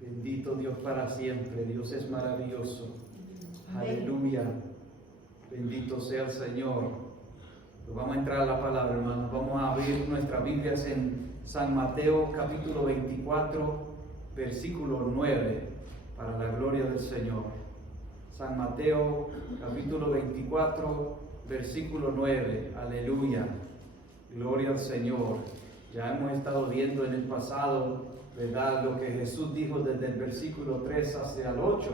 Bendito Dios para siempre. Dios es maravilloso. Aleluya. Bendito sea el Señor. Pues vamos a entrar a la palabra, hermanos. Vamos a abrir nuestras Biblias en San Mateo capítulo 24, versículo 9, para la gloria del Señor. San Mateo capítulo 24, versículo 9. Aleluya. Gloria al Señor. Ya hemos estado viendo en el pasado, ¿verdad?, lo que Jesús dijo desde el versículo 3 hacia el 8,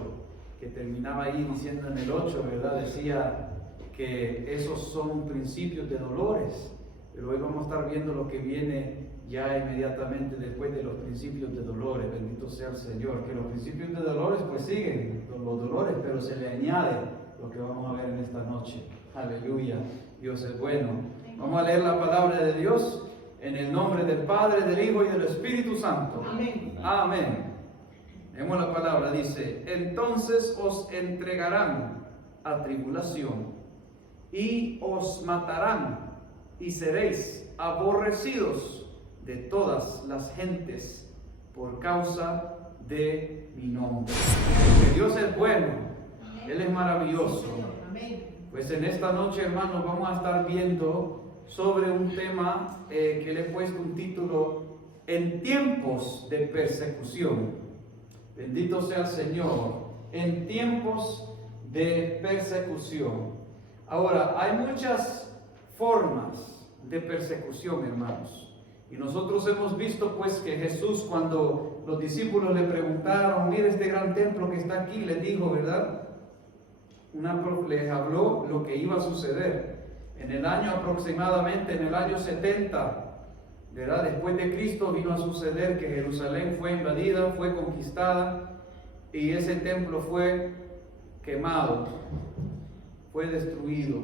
que terminaba ahí diciendo en el 8, ¿verdad? Decía que esos son principios de dolores, pero hoy vamos a estar viendo lo que viene ya inmediatamente después de los principios de dolores. Bendito sea el Señor, que los principios de dolores pues siguen los dolores, pero se le añade lo que vamos a ver en esta noche. Aleluya, Dios es bueno. Vamos a leer la palabra de Dios en el nombre del Padre, del Hijo y del Espíritu Santo. Amén. Amén. Vemos la palabra, dice: entonces os entregarán a tribulación y os matarán y seréis aborrecidos de todas las gentes por causa de mi nombre. Que Dios es bueno, Él es maravilloso. Pues en esta noche, hermanos, vamos a estar viendo sobre un tema que le he puesto un título: en tiempos de persecución. Bendito sea el Señor. En tiempos de persecución. Ahora, hay muchas formas de persecución, hermanos. Y nosotros hemos visto pues que Jesús, cuando los discípulos le preguntaron: mire este gran templo que está aquí, les dijo, ¿verdad? Les habló lo que iba a suceder. En el año aproximadamente, en el año 70, ¿verdad?, después de Cristo, vino a suceder que Jerusalén fue invadida, fue conquistada, y ese templo fue quemado, fue destruido.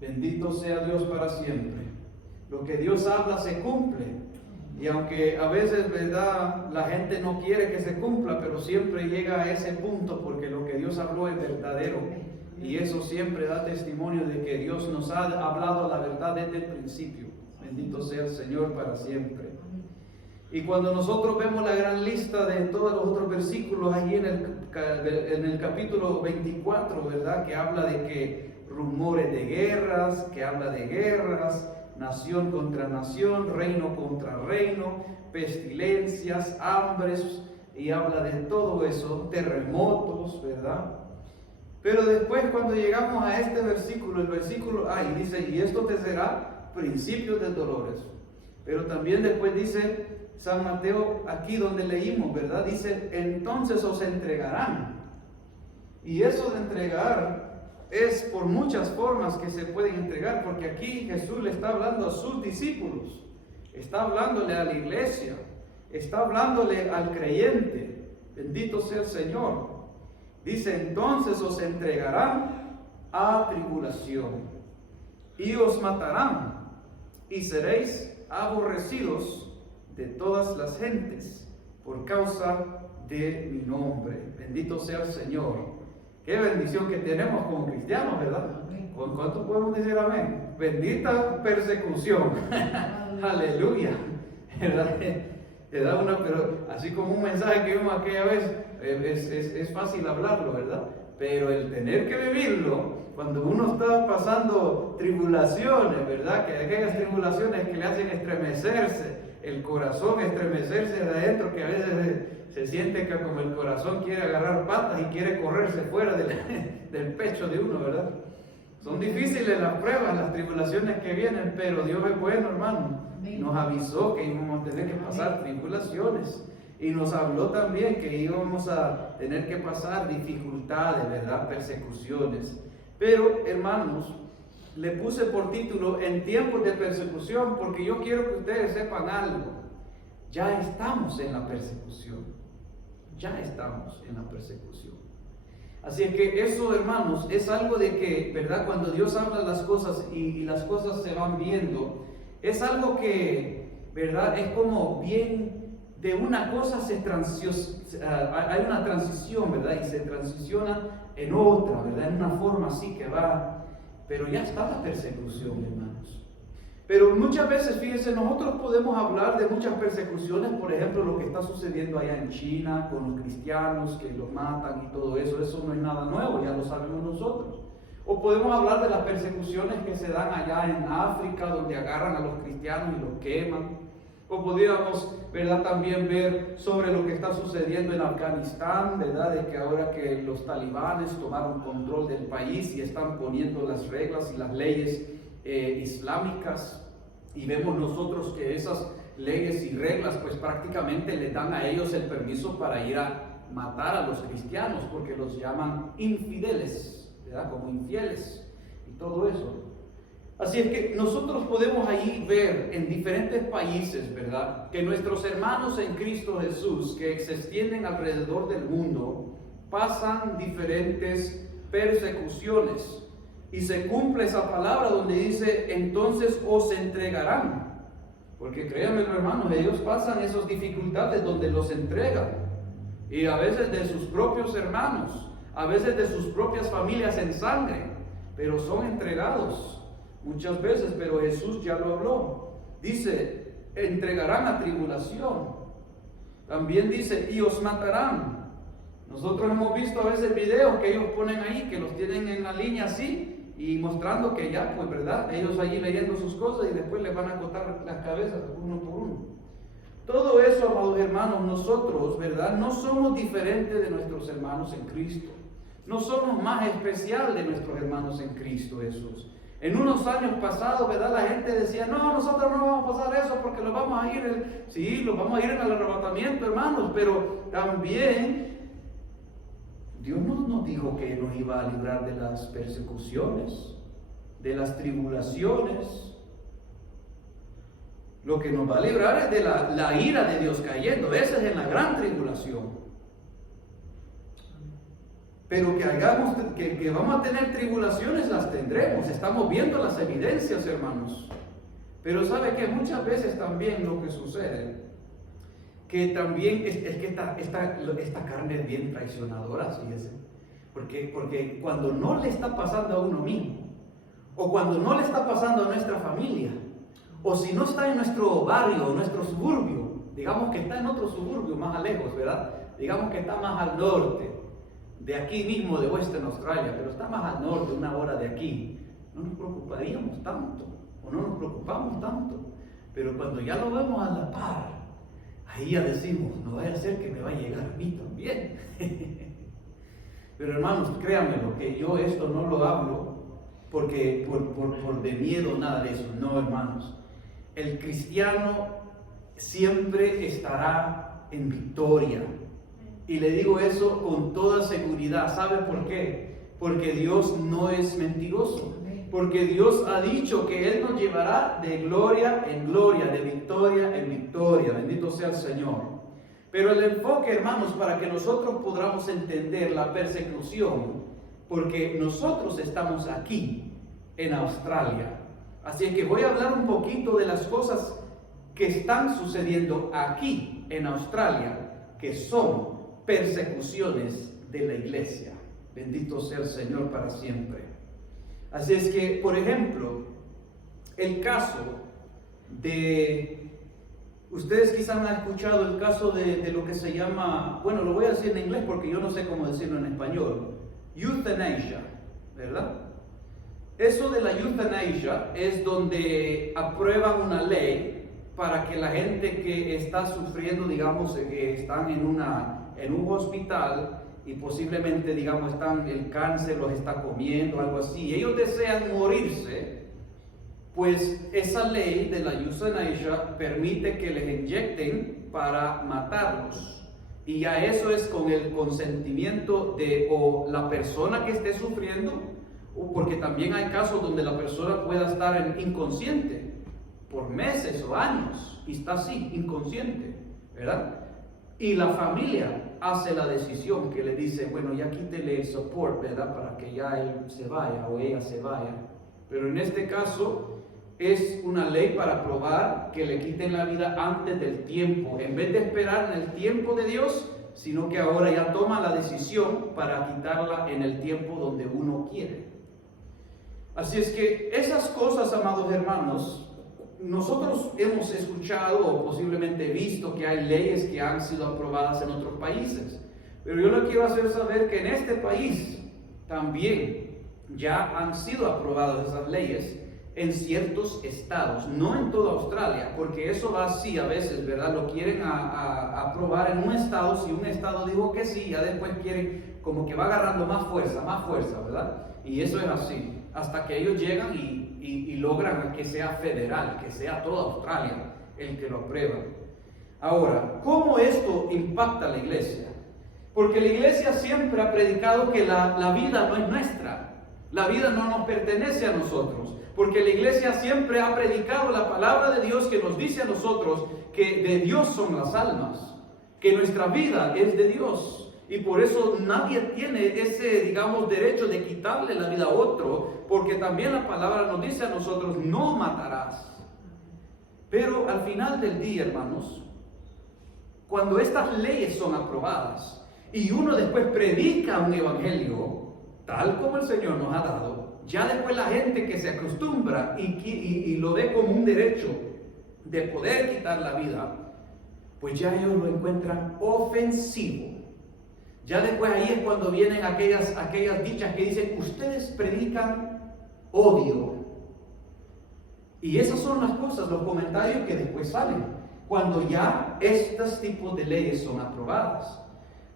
Bendito sea Dios para siempre. Lo que Dios habla se cumple. Y aunque a veces, ¿verdad?, la gente no quiere que se cumpla, pero siempre llega a ese punto, porque lo que Dios habló es verdadero. Y eso siempre da testimonio de que Dios nos ha hablado la verdad desde el principio. Bendito sea el Señor para siempre. Y cuando nosotros vemos la gran lista de todos los otros versículos ahí en el capítulo 24, ¿verdad?, que habla de que rumores de guerras, que habla de guerras, nación contra nación, reino contra reino, pestilencias, hambres, y habla de todo eso, terremotos, ¿verdad? Pero después, cuando llegamos a este versículo, el versículo y dice: y esto te será principio de dolores. Pero también después dice San Mateo, aquí donde leímos, ¿verdad?, dice: entonces os entregarán. Y eso de entregar es por muchas formas que se pueden entregar, porque aquí Jesús le está hablando a sus discípulos, está hablándole a la iglesia, está hablándole al creyente. Bendito sea el Señor. Dice: entonces os entregarán a tribulación y os matarán y seréis aborrecidos de todas las gentes por causa de mi nombre. Bendito sea el Señor. Qué bendición que tenemos como cristianos, ¿verdad? ¿Con cuánto podemos decir amén? Bendita persecución. Aleluya. ¿Verdad? Te da una, pero así como un mensaje que vimos aquella vez, es fácil hablarlo, ¿verdad? Pero el tener que vivirlo, cuando uno está pasando tribulaciones, ¿verdad?, que aquellas tribulaciones que le hacen estremecerse el corazón, estremecerse de adentro, que a veces se siente que como el corazón quiere agarrar patas y quiere correrse fuera del pecho de uno, ¿verdad? Son difíciles las pruebas, las tribulaciones que vienen, pero Dios es bueno, hermano. Nos avisó que íbamos a tener que pasar tribulaciones. Y nos habló también que íbamos a tener que pasar dificultades, ¿verdad?, persecuciones. Pero, hermanos, le puse por título: en tiempos de persecución, porque yo quiero que ustedes sepan algo. Ya estamos en la persecución. Ya estamos en la persecución. Así que eso, hermanos, es algo de que, ¿verdad?, cuando Dios habla las cosas y las cosas se van viendo, es algo que, ¿verdad?, es como bien de una cosa hay una transición, ¿verdad?, y se transiciona en otra, ¿verdad?, en una forma así que va, pero ya está la persecución, hermanos. Pero muchas veces, fíjense, nosotros podemos hablar de muchas persecuciones, por ejemplo, lo que está sucediendo allá en China con los cristianos que los matan y todo eso. Eso no es nada nuevo, ya lo sabemos nosotros. O podemos hablar de las persecuciones que se dan allá en África, donde agarran a los cristianos y los queman. O podríamos, ¿verdad?, también ver sobre lo que está sucediendo en Afganistán, ¿verdad?, de que ahora que los talibanes tomaron control del país y están poniendo las reglas y las leyes islámicas, y vemos nosotros que esas leyes y reglas pues prácticamente les dan a ellos el permiso para ir a matar a los cristianos, porque los llaman infideles, ¿verdad?, como infieles y todo eso. Así es que nosotros podemos ahí ver en diferentes países, ¿verdad?, que nuestros hermanos en Cristo Jesús, que se extienden alrededor del mundo, pasan diferentes persecuciones. Y se cumple esa palabra donde dice, entonces os entregarán. Porque créanme, hermanos, ellos pasan esas dificultades donde los entregan. Y a veces de sus propios hermanos, a veces de sus propias familias en sangre, pero son entregados muchas veces. Pero Jesús ya lo habló. Dice, entregarán a tribulación. También dice, y os matarán. Nosotros hemos visto a veces videos que ellos ponen ahí, que los tienen en la línea así, y mostrando que ya, pues, ¿verdad?, ellos allí leyendo sus cosas y después les van a cortar las cabezas uno por uno. Todo eso, amados hermanos, nosotros, ¿verdad?, no somos diferentes de nuestros hermanos en Cristo. No somos más especial de nuestros hermanos en Cristo Jesús. En unos años pasados, ¿verdad?, la gente decía, no, nosotros no vamos a pasar eso porque los vamos a ir, sí, los vamos a ir en el arrebatamiento, hermanos, pero también Dios no nos dijo que nos iba a librar de las persecuciones, de las tribulaciones. Lo que nos va a librar es de la ira de Dios cayendo. Esa es en la gran tribulación. Pero que vamos a tener tribulaciones, las tendremos. Estamos viendo las evidencias, hermanos. Pero sabe que muchas veces también lo que sucede, que también es que esta carne es bien traicionadora, fíjese. Porque cuando no le está pasando a uno mismo, o cuando no le está pasando a nuestra familia, o si no está en nuestro barrio, nuestro suburbio, digamos que está en otro suburbio más lejos, ¿verdad? Digamos que está más al norte, de aquí mismo, de Western Australia, pero está más al norte, 1 hora de aquí, no nos preocuparíamos tanto, o no nos preocupamos tanto. Pero cuando ya lo vemos a la par, ahí ya decimos, no vaya a ser que me va a llegar a mí también. Pero hermanos, créanmelo, que yo esto no lo hablo porque por de miedo, nada de eso. No, hermanos. El cristiano siempre estará en victoria. Y le digo eso con toda seguridad. ¿Sabe por qué? Porque Dios no es mentiroso. Porque Dios ha dicho que Él nos llevará de gloria en gloria, de victoria en victoria. Bendito sea el Señor. Pero el enfoque, hermanos, para que nosotros podamos entender la persecución, porque nosotros estamos aquí en Australia. Así que voy a hablar un poquito de las cosas que están sucediendo aquí en Australia, que son persecuciones de la iglesia. Bendito sea el Señor para siempre. Así es que, por ejemplo, el caso de... Ustedes quizás han escuchado el caso de lo que se llama, bueno, lo voy a decir en inglés porque yo no sé cómo decirlo en español, euthanasia, ¿verdad? Eso de la euthanasia es donde aprueban una ley para que la gente que está sufriendo, digamos, que están en un hospital y posiblemente, digamos, el cáncer los está comiendo, algo así, ellos desean morirse. Pues esa ley de la euthanasia permite que les inyecten para matarlos. Y ya eso es con el consentimiento de o la persona que esté sufriendo, o porque también hay casos donde la persona pueda estar inconsciente por meses o años y está así, inconsciente, ¿verdad? Y la familia hace la decisión que le dice, bueno, ya quítele support, ¿verdad? Para que ya él se vaya o ella se vaya. Pero en este caso es una ley para probar que le quiten la vida antes del tiempo, en vez de esperar en el tiempo de Dios, sino que ahora ya toma la decisión para quitarla en el tiempo donde uno quiere. Así es que esas cosas, amados hermanos, nosotros hemos escuchado o posiblemente visto que hay leyes que han sido aprobadas en otros países, pero yo le quiero hacer saber que en este país también ya han sido aprobadas esas leyes en ciertos estados, no en toda Australia, porque eso va así a veces, ¿verdad? Lo quieren aprobar en un estado, si un estado dijo que sí, ya después quieren, como que va agarrando más fuerza, ¿verdad? Y eso es así, hasta que ellos llegan y logran que sea federal, que sea toda Australia el que lo aprueba. Ahora, ¿cómo esto impacta a la iglesia? Porque la iglesia siempre ha predicado que la vida no es nuestra, la vida no nos pertenece a nosotros, porque la iglesia siempre ha predicado la palabra de Dios que nos dice a nosotros que de Dios son las almas, que nuestra vida es de Dios. Y por eso nadie tiene ese, digamos, derecho de quitarle la vida a otro, porque también la palabra nos dice a nosotros, no matarás. Pero al final del día, hermanos, cuando estas leyes son aprobadas y uno después predica un evangelio, tal como el Señor nos ha dado, ya después la gente que se acostumbra y lo ve como un derecho de poder quitar la vida, pues ya ellos lo encuentran ofensivo. Ya después ahí es cuando vienen aquellas dichas que dicen, ustedes predican odio. Y esas son las cosas, los comentarios que después salen, cuando ya estos tipos de leyes son aprobadas.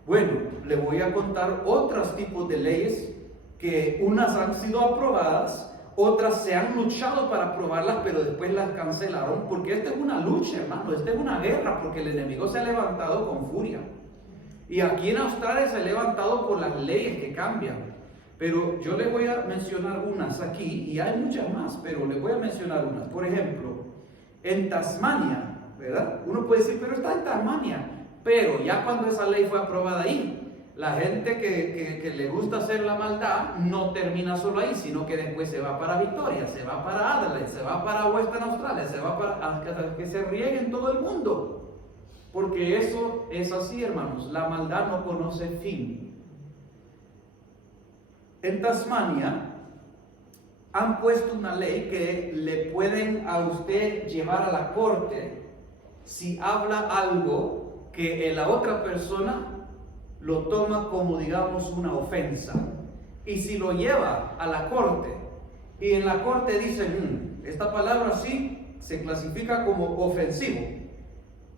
Bueno, le voy a contar otros tipos de leyes que unas han sido aprobadas, otras se han luchado para aprobarlas, pero después las cancelaron, porque esta es una lucha, hermano, esta es una guerra, porque el enemigo se ha levantado con furia. Y aquí en Australia se ha levantado por las leyes que cambian. Pero yo les voy a mencionar unas aquí, y hay muchas más, pero les voy a mencionar unas. Por ejemplo, en Tasmania, ¿verdad? Uno puede decir, pero está en Tasmania. Pero ya cuando esa ley fue aprobada ahí, la gente que le gusta hacer la maldad no termina solo ahí, sino que después se va para Victoria, se va para Adelaide, se va para Western Australia, se va para hasta que se riegue en todo el mundo. Porque eso es así, hermanos, la maldad no conoce fin. En Tasmania han puesto una ley que le pueden a usted llevar a la corte si habla algo que la otra persona lo toma como, digamos, una ofensa. Y si lo lleva a la corte y en la corte dicen, esta palabra sí se clasifica como ofensivo,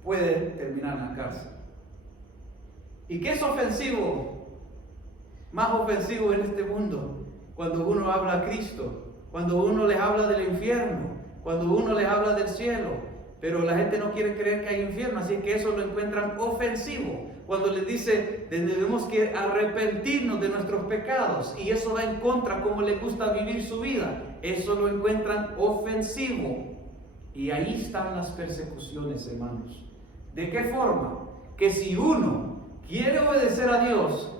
puede terminar en la cárcel. ¿Y qué es ofensivo? Más ofensivo en este mundo, cuando uno habla a Cristo, cuando uno les habla del infierno, cuando uno les habla del cielo, pero la gente no quiere creer que hay infierno, así que eso lo encuentran ofensivo. Cuando les dice, tenemos que arrepentirnos de nuestros pecados, y eso va en contra como les gusta vivir su vida, eso lo encuentran ofensivo. Y ahí están las persecuciones, hermanos. ¿De qué forma? Que si uno quiere obedecer a Dios,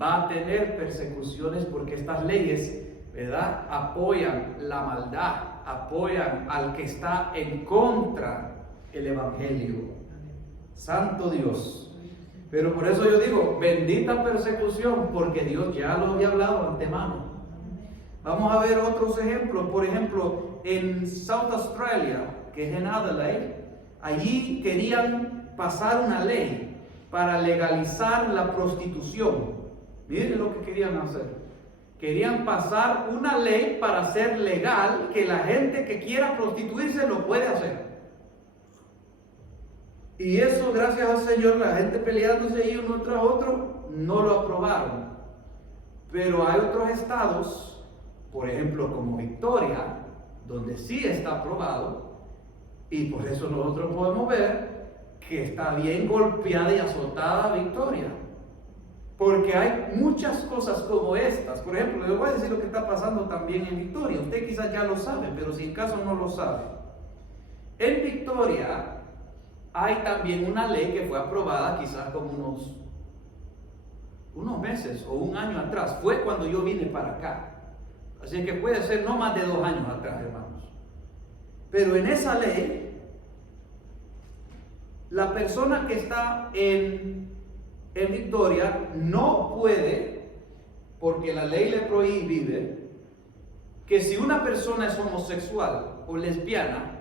va a tener persecuciones, porque estas leyes, ¿verdad?, apoyan la maldad, apoyan al que está en contra del evangelio. Santo Dios. Pero por eso yo digo, bendita persecución, porque Dios ya lo había hablado antemano. Vamos a ver otros ejemplos. Por ejemplo, en South Australia, que es en Adelaide, allí querían pasar una ley para legalizar la prostitución. Miren lo que querían hacer. Querían pasar una ley para hacer legal que la gente que quiera prostituirse lo puede hacer. Y eso, gracias al Señor, la gente peleándose ahí uno tras otro, no lo aprobaron. Pero hay otros estados, por ejemplo como Victoria, donde sí está aprobado, y por eso nosotros podemos ver que está bien golpeada y azotada Victoria. Porque hay muchas cosas como estas. Por ejemplo, les voy a decir lo que está pasando también en Victoria. Usted quizás ya lo sabe, pero si en caso no lo sabe. En Victoria hay también una ley que fue aprobada quizás como unos meses o un año atrás. Fue cuando yo vine para acá. Así que puede ser no más de 2 años atrás, hermanos. Pero en esa ley, la persona que está en Victoria no puede, porque la ley le prohíbe, que si una persona es homosexual o lesbiana,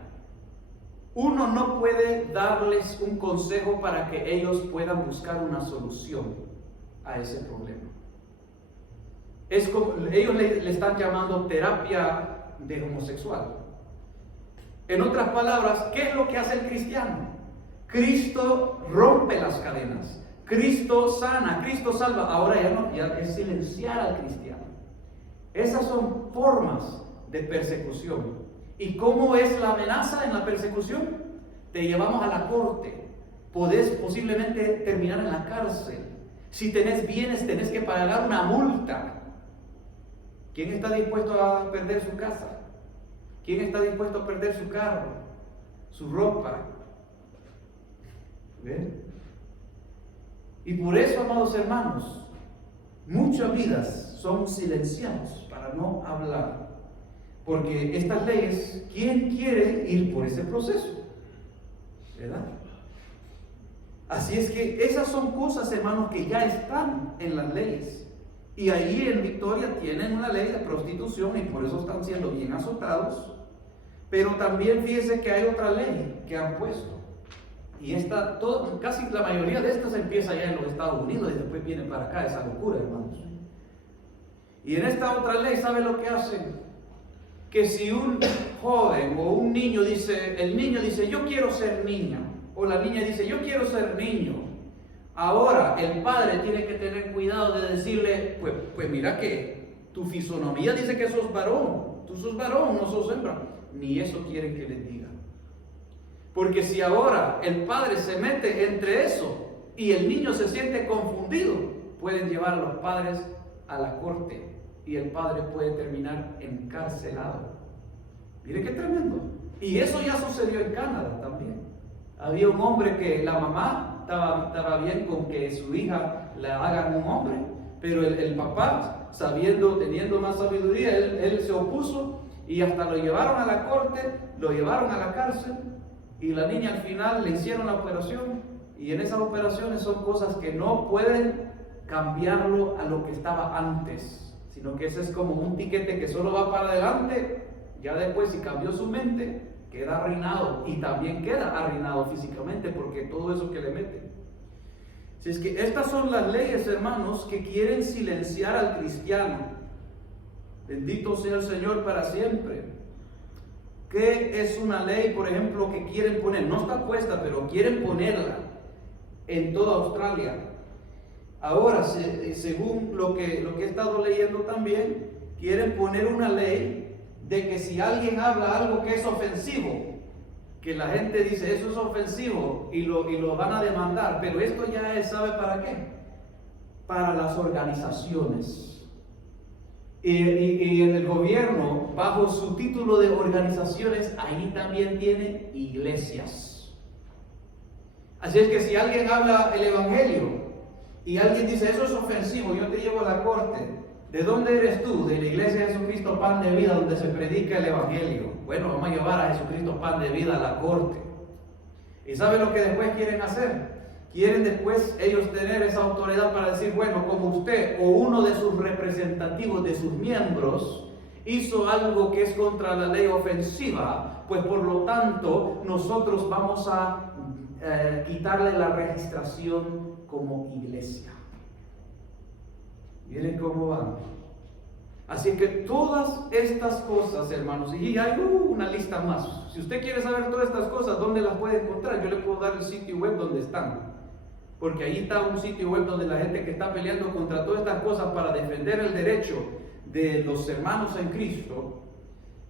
uno no puede darles un consejo para que ellos puedan buscar una solución a ese problema. Es como, ellos le están llamando terapia de homosexual. En otras palabras, ¿qué es lo que hace el cristiano? Cristo rompe las cadenas, Cristo sana, Cristo salva. Ahora ya es silenciar al cristiano. Esas son formas de persecución. ¿Y cómo es la amenaza en la persecución? Te llevamos a la corte, podés posiblemente terminar en la cárcel. Si tenés bienes, tenés que pagar una multa. ¿Quién está dispuesto a perder su casa? ¿Quién está dispuesto a perder su carro, su ropa? ¿Ven? Y por eso, amados hermanos, muchas vidas son silenciadas para no hablar. Porque estas leyes, ¿quién quiere ir por ese proceso? ¿Verdad? Así es que esas son cosas, hermanos, que ya están en las leyes. Y ahí en Victoria tienen una ley de prostitución y por eso están siendo bien azotados. Pero también fíjense que hay otra ley que han puesto. Y casi la mayoría de estas empieza ya en los Estados Unidos y después viene para acá, esa locura, hermanos. Y en esta otra ley, ¿sabe lo que hacen? Que si un joven o un niño el niño dice, yo quiero ser niña, o la niña dice, yo quiero ser niño, ahora el padre tiene que tener cuidado de decirle, pues mira que tu fisonomía dice que sos varón, tú sos varón, no sos hembra. Ni eso quieren que les diga. Porque si ahora el padre se mete entre eso y el niño se siente confundido, pueden llevar a los padres a la corte y el padre puede terminar encarcelado. Mire qué tremendo. Y eso ya sucedió en Canadá también. Había un hombre que la mamá estaba bien con que su hija la hagan un hombre, pero el papá, teniendo más sabiduría, él se opuso y hasta lo llevaron a la corte, lo llevaron a la cárcel y la niña al final le hicieron la operación y en esas operaciones son cosas que no pueden cambiarlo a lo que estaba antes, sino que ese es como un tiquete que solo va para adelante. Ya después, si cambió su mente, queda arruinado y también queda arruinado físicamente porque todo eso que le meten. Si es que estas son las leyes, hermanos, que quieren silenciar al cristiano. Bendito sea el Señor para siempre. ¿Qué es una ley, por ejemplo, que quieren poner? No está puesta, pero quieren ponerla en toda Australia. Ahora, según lo que he estado leyendo también, quieren poner una ley de que si alguien habla algo que es ofensivo, que la gente dice eso es ofensivo y lo van a demandar, pero esto ya es, ¿sabe para qué? Para las organizaciones. Y en el gobierno, bajo su título de organizaciones, ahí también tiene iglesias. Así es que si alguien habla el evangelio y alguien dice eso es ofensivo, yo te llevo a la corte. ¿De dónde eres tú? De la iglesia de Jesucristo Pan de Vida, donde se predica el evangelio. Bueno, vamos a llevar a Jesucristo Pan de Vida a la corte. ¿Y sabe lo que después quieren hacer? Quieren después ellos tener esa autoridad para decir, bueno, como usted o uno de sus representativos, de sus miembros, hizo algo que es contra la ley ofensiva, pues por lo tanto nosotros vamos a quitarle la registración como iglesia. Miren cómo van. Así que todas estas cosas, hermanos, y hay una lista más. Si usted quiere saber todas estas cosas, ¿dónde las puede encontrar? Yo le puedo dar el sitio web donde están. Porque ahí está un sitio web donde la gente que está peleando contra todas estas cosas para defender el derecho de los hermanos en Cristo,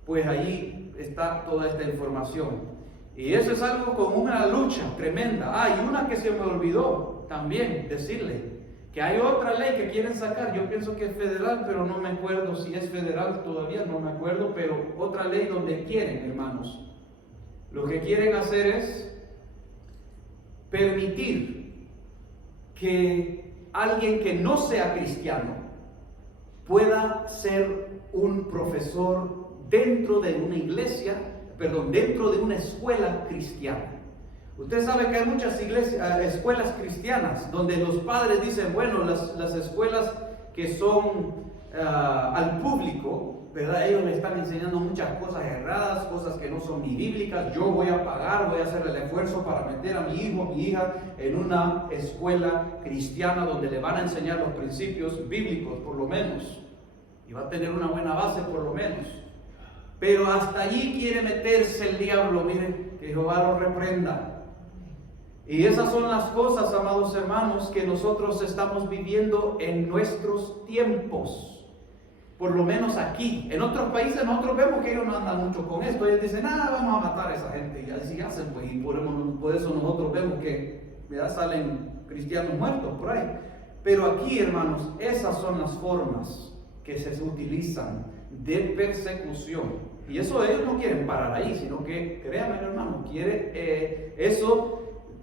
pues ahí está toda esta información. Y eso es algo como una lucha tremenda. Y una que se me olvidó también decirle, que hay otra ley que quieren sacar. Yo pienso que es federal, pero no me acuerdo si es federal todavía, no me acuerdo, pero otra ley donde quieren, hermanos, lo que quieren hacer es permitir que alguien que no sea cristiano pueda ser un profesor dentro de una iglesia, dentro de una escuela cristiana. Usted sabe que hay muchas escuelas cristianas donde los padres dicen, bueno, las escuelas que son al público, ¿verdad? Ellos le están enseñando muchas cosas erradas, cosas que no son ni bíblicas. Yo voy a pagar, voy a hacer el esfuerzo para meter a mi hijo, a mi hija en una escuela cristiana donde le van a enseñar los principios bíblicos, por lo menos, y va a tener una buena base, por lo menos. Pero hasta allí quiere meterse el diablo. Miren, que Jehová lo reprenda. Y esas son las cosas, amados hermanos, que nosotros estamos viviendo en nuestros tiempos. Por lo menos aquí. En otros países nosotros vemos que ellos no andan mucho con esto. Ellos dicen, vamos a matar a esa gente. Y así hacen, pues. Y por eso nosotros vemos que ya salen cristianos muertos por ahí. Pero aquí, hermanos, esas son las formas que se utilizan de persecución. Y eso ellos no quieren parar ahí, sino que, créanme, hermano,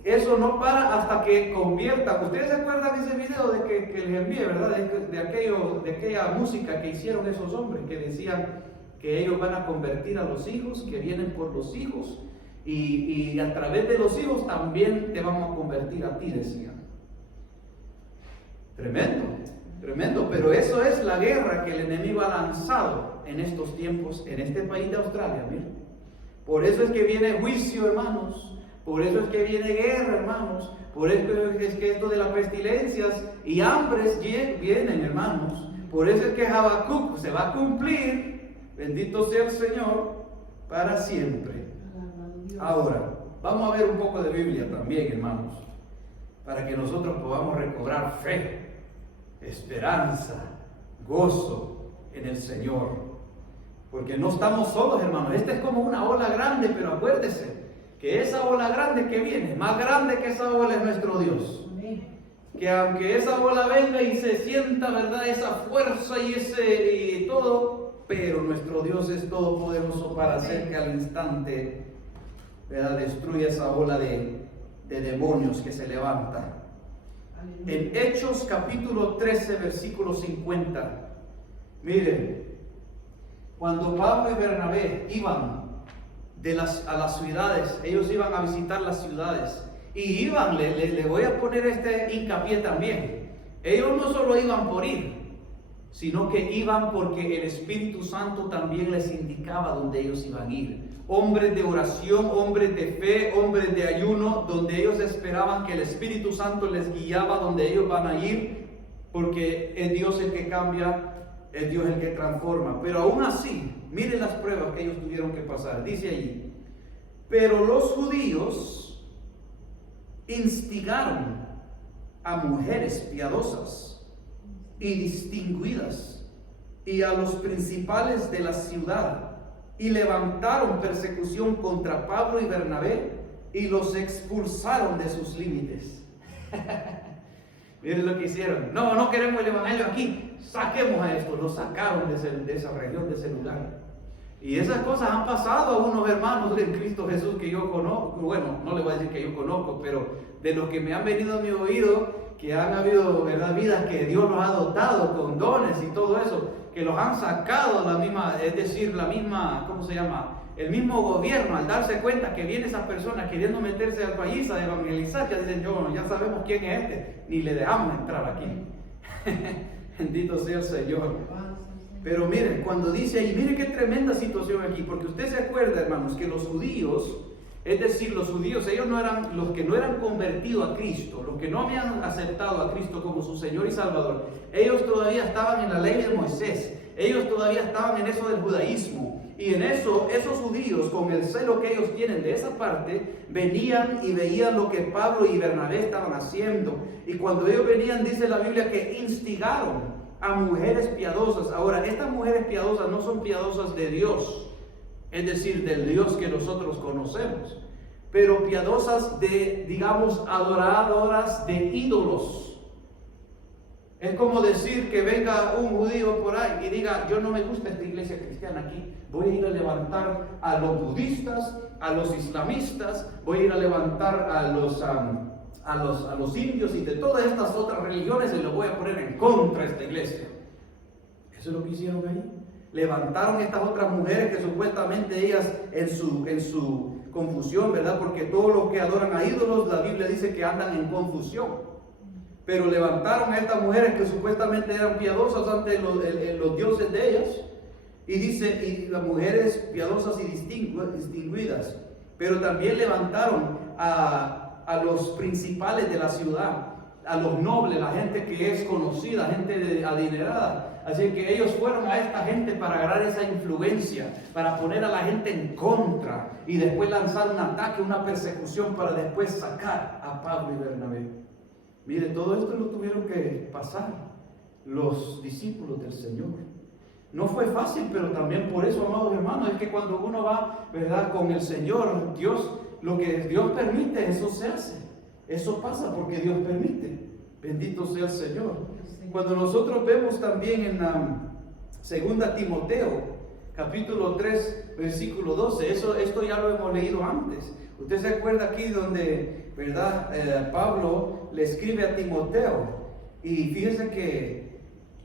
eso no para hasta que conviertan. Ustedes se acuerdan de ese video de que les envié, ¿verdad? De aquella música que hicieron esos hombres que decían que ellos van a convertir a los hijos, que vienen por los hijos, y a través de los hijos también te vamos a convertir a ti, decían. Tremendo, tremendo, pero eso es la guerra que el enemigo ha lanzado en estos tiempos, en este país de Australia, miren. Por eso es que viene juicio, hermanos. Por eso es que viene guerra, hermanos. Por eso es que esto de las pestilencias y hambres vienen, hermanos. Por eso es que Habacuc se va a cumplir, bendito sea el Señor, para siempre. Ahora, vamos a ver un poco de Biblia también, hermanos, para que nosotros podamos recobrar fe, esperanza, gozo en el Señor. Porque no estamos solos, hermanos. Esta es como una ola grande, pero acuérdese que esa ola grande que viene, más grande que esa ola es nuestro Dios. Que aunque esa ola venga y se sienta, ¿verdad?, esa fuerza y todo, pero nuestro Dios es todopoderoso para hacer que al instante, ¿verdad?, destruya esa ola de demonios que se levanta. En Hechos capítulo 13, versículo 50, miren, cuando Pablo y Bernabé iban a las ciudades, ellos iban a visitar las ciudades y iban, le voy a poner este hincapié también, ellos no solo iban por ir, sino que iban porque el Espíritu Santo también les indicaba dónde ellos iban a ir. Hombres de oración, hombres de fe, hombres de ayuno, donde ellos esperaban que el Espíritu Santo les guiaba donde ellos van a ir, porque es Dios el que cambia, es Dios el que transforma. Pero aún así, miren las pruebas que ellos tuvieron que pasar. Dice allí, pero los judíos instigaron a mujeres piadosas y distinguidas y a los principales de la ciudad, y levantaron persecución contra Pablo y Bernabé y los expulsaron de sus límites. Miren lo que hicieron. No queremos el evangelio aquí, saquemos a estos. Los sacaron de esa región, de ese lugar. Y esas cosas han pasado a unos hermanos en Cristo Jesús que yo conozco. Bueno, no le voy a decir que yo conozco, pero de los que me han venido a mi oído, que han habido, ¿verdad?, vidas que Dios los ha dotado con dones y todo eso, que los han sacado la misma, es decir, la misma, ¿cómo se llama?, el mismo gobierno, al darse cuenta que vienen esas personas queriendo meterse al país a evangelizar, ya dicen, ya sabemos quién es este, ni le dejamos entrar aquí. Bendito sea el Señor. Pero miren, cuando dice ahí, miren qué tremenda situación aquí, porque usted se acuerda, hermanos, que los judíos, es decir, los judíos, ellos no eran, los que no eran convertidos a Cristo, los que no habían aceptado a Cristo como su Señor y Salvador, ellos todavía estaban en la ley de Moisés, ellos todavía estaban en eso del judaísmo, y en eso, esos judíos, con el celo que ellos tienen de esa parte, venían y veían lo que Pablo y Bernabé estaban haciendo, y cuando ellos venían, dice la Biblia, que instigaron a mujeres piadosas. Ahora, estas mujeres piadosas no son piadosas de Dios, es decir, del Dios que nosotros conocemos, pero piadosas de, digamos, adoradoras de ídolos. Es como decir que venga un judío por ahí y diga, yo no me gusta esta iglesia cristiana aquí, voy a ir a levantar a los budistas, a los islamistas, voy a ir a levantar a los indios y de todas estas otras religiones y los voy a poner en contra de esta iglesia. Eso es lo que hicieron ahí. Levantaron estas otras mujeres que supuestamente ellas en su confusión, ¿verdad? Porque todos los que adoran a ídolos, la Biblia dice que andan en confusión. pero levantaron a estas mujeres que supuestamente eran piadosas ante los dioses de ellas. Y dice, y las mujeres piadosas y distinguidas, pero también levantaron a los principales de la ciudad, a los nobles, la gente que es conocida, gente adinerada. Así que ellos fueron a esta gente para agarrar esa influencia, para poner a la gente en contra y después lanzar un ataque, una persecución para después sacar a Pablo y Bernabé. Mire, todo esto lo tuvieron que pasar los discípulos del Señor. No fue fácil, pero también por eso, amados hermanos, es que cuando uno va, ¿verdad?, con el Señor, Dios, lo que Dios permite, eso se hace. Eso pasa porque Dios permite. Bendito sea el Señor. Cuando nosotros vemos también en segunda Timoteo, capítulo 3, versículo 12, esto ya lo hemos leído antes. Usted se acuerda aquí donde, ¿verdad?, Pablo le escribe a Timoteo, y fíjese que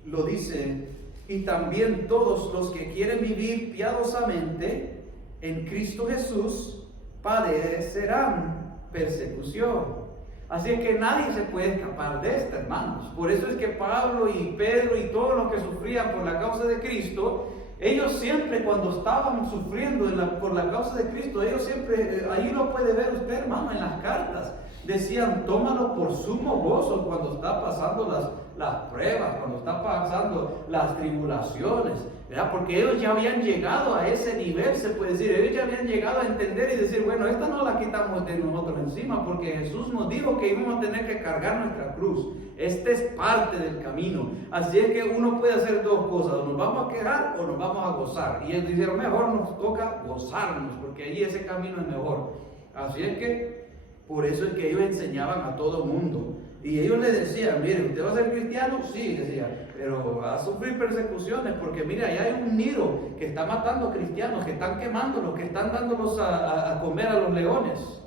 lo dice: y también todos los que quieren vivir piadosamente en Cristo Jesús padecerán persecución. Así es que nadie se puede escapar de esto, hermanos. Por eso es que Pablo y Pedro y todos los que sufrían por la causa de Cristo, ellos siempre, cuando estaban sufriendo por la causa de Cristo, ellos siempre, ahí lo puede ver usted, hermano, en las cartas, decían: tómalo por sumo gozo cuando está pasando las pruebas, cuando está pasando las tribulaciones, ¿verdad? Porque ellos ya habían llegado a ese nivel, se puede decir. Ellos ya habían llegado a entender y decir: bueno, esta no la quitamos de nosotros encima, porque Jesús nos dijo que íbamos a tener que cargar nuestra cruz. Este es parte del camino. Así es que uno puede hacer dos cosas: o nos vamos a quejar o nos vamos a gozar. Y ellos dijeron: mejor nos toca gozarnos, porque ahí ese camino es mejor. Así es que por eso es que ellos enseñaban a todo mundo. Y ellos le decían: mire, ¿usted va a ser cristiano? Sí, decía, pero va a sufrir persecuciones, porque mire, allá hay un nido que está matando cristianos, que están quemándolos, que están dándolos a comer a los leones.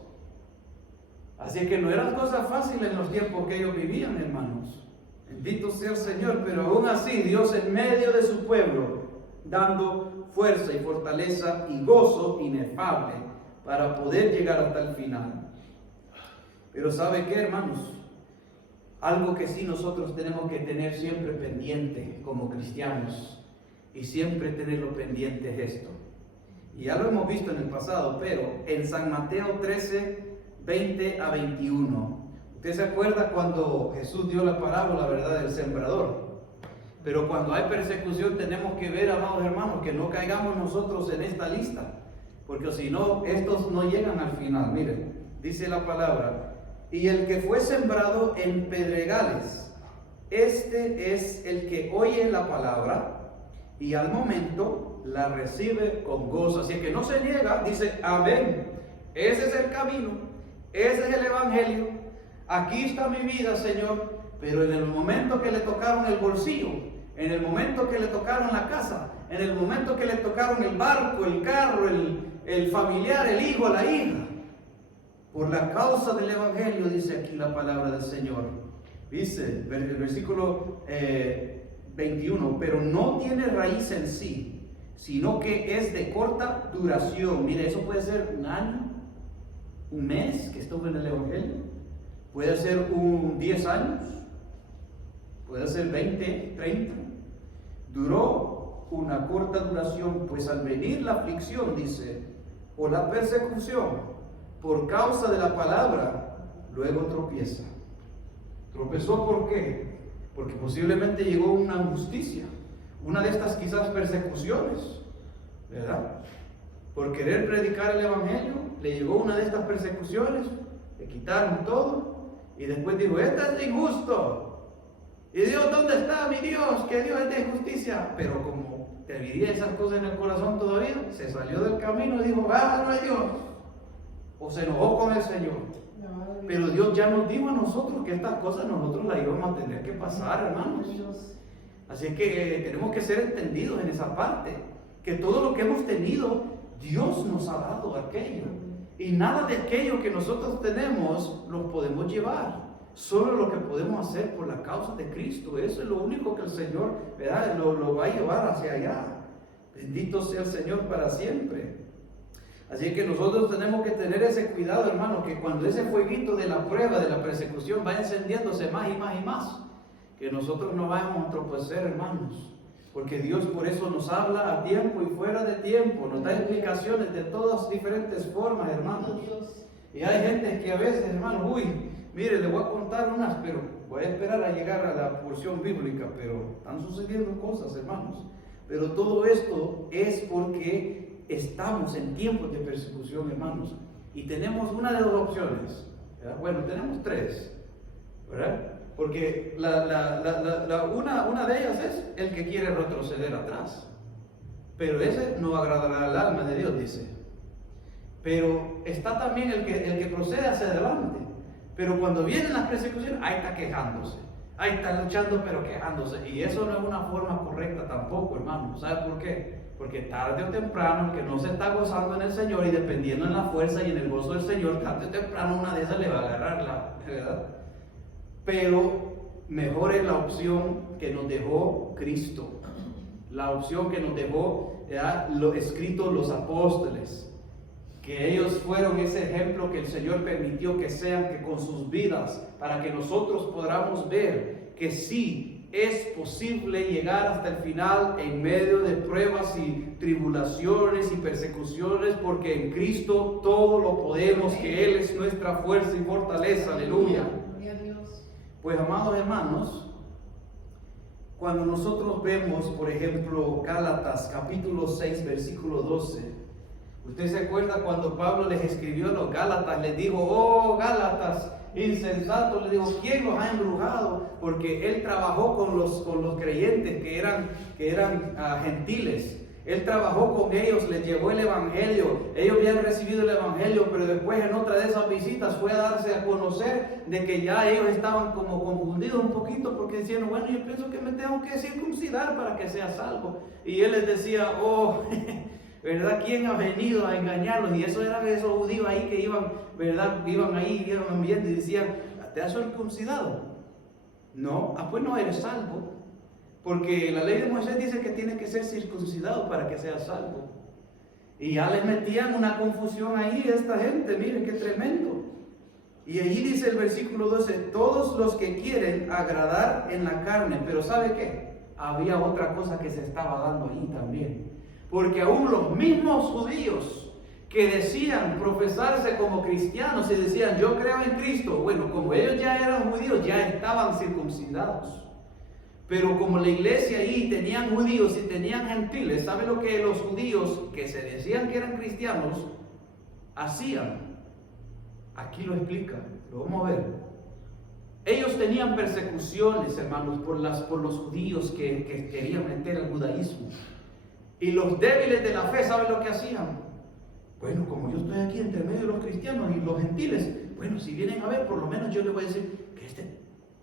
Así que no eran cosas fáciles en los tiempos que ellos vivían, hermanos. Bendito sea el Señor. Pero aún así, Dios en medio de su pueblo, dando fuerza y fortaleza y gozo inefable para poder llegar hasta el final. Pero ¿sabe qué, hermanos? Algo que sí nosotros tenemos que tener siempre pendiente como cristianos, y siempre tenerlo pendiente, es esto. Y ya lo hemos visto en el pasado, pero en San Mateo 13, 20 a 21. ¿Usted se acuerda cuando Jesús dio la parábola, verdad, del sembrador? Pero cuando hay persecución tenemos que ver, amados hermanos, que no caigamos nosotros en esta lista, porque si no, estos no llegan al final. Miren, dice la palabra: y el que fue sembrado en pedregales, este es el que oye la palabra y al momento la recibe con gozo. Así que no se niega, dice: amén, ese es el camino, ese es el evangelio, aquí está mi vida, Señor. Pero en el momento que le tocaron el bolsillo, en el momento que le tocaron la casa, en el momento que le tocaron el barco, el carro, el familiar, el hijo, la hija, por la causa del evangelio, dice aquí la palabra del Señor. Dice el versículo 21: pero no tiene raíz en sí, sino que es de corta duración. Mire, eso puede ser un año, un mes que estuvo en el evangelio, puede ser 10 años, puede ser 20, 30. Duró una corta duración, pues al venir la aflicción, dice, o la persecución por causa de la palabra, luego tropieza. ¿Tropezó por qué? Porque posiblemente llegó una injusticia, una de estas quizás persecuciones, ¿verdad? Por querer predicar el evangelio, le llegó una de estas persecuciones, le quitaron todo, y después dijo: esto es injusto. ¿Y Dios dónde está, mi Dios? Que Dios es de justicia. Pero como te diría esas cosas en el corazón todavía, se salió del camino y dijo: ah, no hay Dios. O se enojó con el Señor. Pero Dios ya nos dijo a nosotros que estas cosas nosotros las íbamos a tener que pasar, hermanos. Así que tenemos que ser entendidos en esa parte, que todo lo que hemos tenido, Dios nos ha dado aquello. Y nada de aquello que nosotros tenemos los podemos llevar. Solo lo que podemos hacer por la causa de Cristo. Eso es lo único que el Señor, ¿verdad?, lo va a llevar hacia allá. Bendito sea el Señor para siempre. Así que nosotros tenemos que tener ese cuidado, hermano, que cuando ese fueguito de la prueba, de la persecución va encendiéndose más y más y más, que nosotros no vayamos a tropezar, hermanos. Porque Dios por eso nos habla a tiempo y fuera de tiempo, nos da explicaciones de todas diferentes formas, hermanos. Y hay gente que a veces, hermanos, mire, le voy a contar unas, pero voy a esperar a llegar a la porción bíblica, pero están sucediendo cosas, hermanos. Pero todo esto es porque estamos en tiempos de persecución, hermanos. Y tenemos una de dos opciones, ¿verdad? Bueno, tenemos tres, ¿verdad? Porque una de ellas es el que quiere retroceder atrás. Pero ese no agradará al alma de Dios, dice. Pero está también el que procede hacia adelante. Pero cuando vienen las persecuciones, ahí está quejándose. Ahí está luchando, pero quejándose. Y eso no es una forma correcta tampoco, hermano. ¿Sabe por qué? Porque tarde o temprano, el que no se está gozando en el Señor y dependiendo en la fuerza y en el gozo del Señor, tarde o temprano una de esas le va a agarrar la verdad. Pero mejor es la opción que nos dejó Cristo, la opción que nos dejó lo escrito los apóstoles, que ellos fueron ese ejemplo que el Señor permitió que sean, que con sus vidas, para que nosotros podamos ver que sí es posible llegar hasta el final en medio de pruebas y tribulaciones y persecuciones, porque en Cristo todo lo podemos, que Él es nuestra fuerza y fortaleza, aleluya. Pues, amados hermanos, cuando nosotros vemos, por ejemplo, Gálatas capítulo 6, versículo 12, ¿usted se acuerda cuando Pablo les escribió a los Gálatas? Les dijo, oh Gálatas, insensatos, les dijo, ¿quién los ha embrujado? Porque él trabajó con los creyentes que eran gentiles. Él trabajó con ellos, les llevó el evangelio. Ellos habían recibido el evangelio, pero después en otra de esas visitas fue a darse a conocer de que ya ellos estaban como confundidos un poquito, porque decían, bueno, yo pienso que me tengo que circuncidar para que sea salvo. Y él les decía, oh, ¿verdad? ¿Quién ha venido a engañarlos? Y eso eran esos judíos ahí que iban, ¿verdad? Iban viendo y decían, ¿te has circuncidado? No, pues no eres salvo. Porque la ley de Moisés dice que tiene que ser circuncidado para que sea salvo. Y ya les metían una confusión ahí a esta gente, miren qué tremendo. Y ahí dice el versículo 12, todos los que quieren agradar en la carne, pero ¿sabe qué? Había otra cosa que se estaba dando ahí también. Porque aún los mismos judíos que decían profesarse como cristianos y decían yo creo en Cristo, bueno, como ellos ya eran judíos, ya estaban circuncidados. Pero como la iglesia ahí tenían judíos y tenían gentiles, ¿sabe lo que los judíos que se decían que eran cristianos hacían? Aquí lo explica, lo vamos a ver. Ellos tenían persecuciones, hermanos, por los judíos que querían meter al judaísmo. Y los débiles de la fe, ¿saben lo que hacían? Bueno, como yo estoy aquí entre medio de los cristianos y los gentiles, bueno, si vienen a ver, por lo menos yo les voy a decir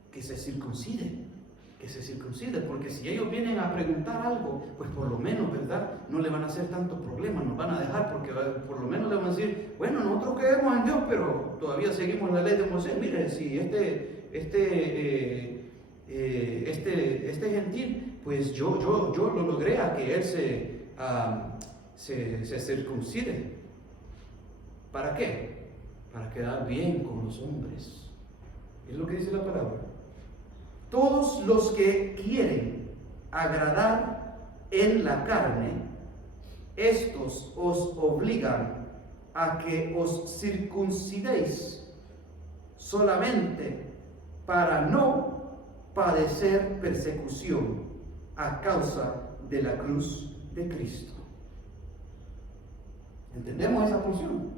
que se circuncide. Que se circuncide, porque si ellos vienen a preguntar algo, pues por lo menos, ¿verdad? No le van a hacer tanto problema, nos van a dejar, porque por lo menos le van a decir, bueno, nosotros creemos en Dios, pero todavía seguimos la ley de Moisés. Mire, si este gentil, pues yo lo logré a que él se circuncide. ¿Para qué? Para quedar bien con los hombres. Es lo que dice la palabra. Todos los que quieren agradar en la carne, estos os obligan a que os circuncidéis solamente para no padecer persecución a causa de la cruz de Cristo. ¿Entendemos esa porción?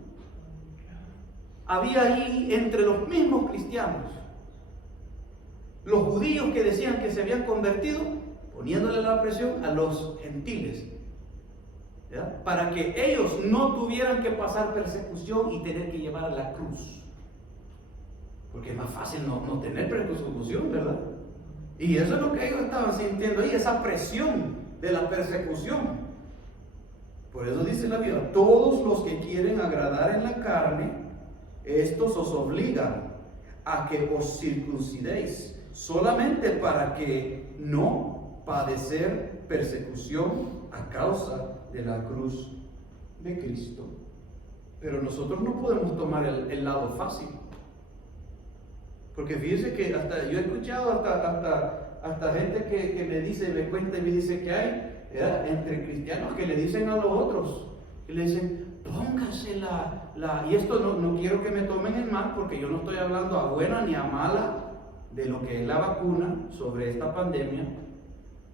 Había ahí entre los mismos cristianos los judíos que decían que se habían convertido, poniéndole la presión a los gentiles, ¿ya? Para que ellos no tuvieran que pasar persecución y tener que llevar a la cruz. Porque es más fácil no tener persecución, ¿verdad? Y eso es lo que ellos estaban sintiendo ahí, esa presión de la persecución. Por eso dice la Biblia, todos los que quieren agradar en la carne, estos os obligan a que os circuncidéis, solamente para que no padecer persecución a causa de la cruz de Cristo. Pero nosotros no podemos tomar el lado fácil. Porque fíjese que hasta yo he escuchado hasta gente que me dice, me cuenta y me dice que hay entre cristianos que le dicen a los otros, que le dicen, póngase y esto no quiero que me tomen en mal, porque yo no estoy hablando a buena ni a mala de lo que es la vacuna sobre esta pandemia,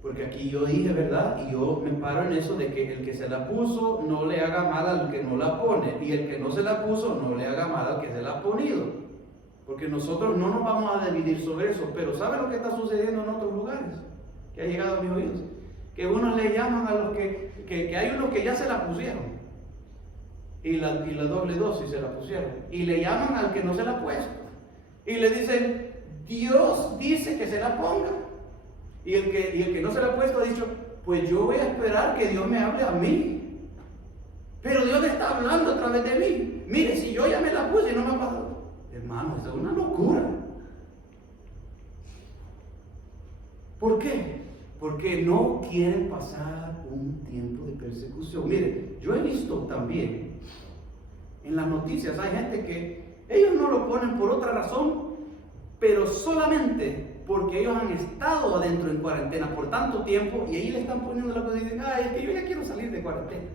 porque aquí yo dije, ¿verdad? Y yo me paro en eso de que el que se la puso no le haga mal al que no la pone, y el que no se la puso no le haga mal al que se la ha ponido. Porque nosotros no nos vamos a dividir sobre eso, pero ¿sabe lo que está sucediendo en otros lugares? Que ha llegado a mis oídos. Que unos le llaman a los que hay unos que ya se la pusieron. Y la doble dosis se la pusieron. Y le llaman al que no se la ha puesto. Y le dicen, Dios dice que se la ponga. Y el que no se la ha puesto ha dicho, pues yo voy a esperar que Dios me hable a mí. Pero Dios está hablando a través de mí. Mire, si yo ya me la puse y no me ha pasado. Hermano, eso es una locura. ¿Por qué? Porque no quieren pasar un tiempo de persecución. Mire, yo he visto también en las noticias, hay gente que ellos no lo ponen por otra razón, pero solamente porque ellos han estado adentro en cuarentena por tanto tiempo y ahí le están poniendo la cosa y dicen, ay, es que yo ya quiero salir de cuarentena.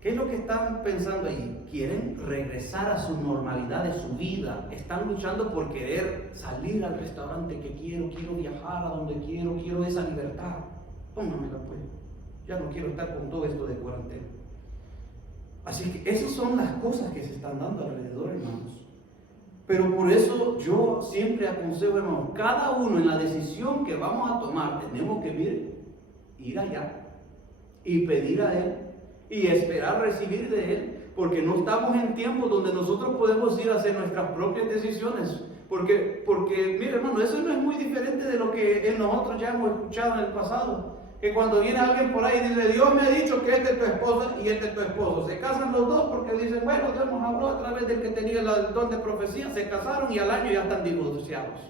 ¿Qué es lo que están pensando ahí? Quieren regresar a su normalidad de su vida. Están luchando por querer salir al restaurante que quiero viajar a donde quiero esa libertad. Póngamela pues. Ya no quiero estar con todo esto de cuarentena. Así que esas son las cosas que se están dando alrededor, hermanos. Pero por eso yo siempre aconsejo, hermanos, cada uno en la decisión que vamos a tomar, tenemos que ir allá y pedir a Él y esperar recibir de Él, porque no estamos en tiempos donde nosotros podemos ir a hacer nuestras propias decisiones, porque mire hermano, eso no es muy diferente de lo que nosotros ya hemos escuchado en el pasado, que cuando viene alguien por ahí y dice, Dios me ha dicho que este es tu esposa y este es tu esposo, se casan los dos porque dicen, bueno, Dios nos habló a través del que tenía el don de profecía, se casaron y al año ya están divorciados.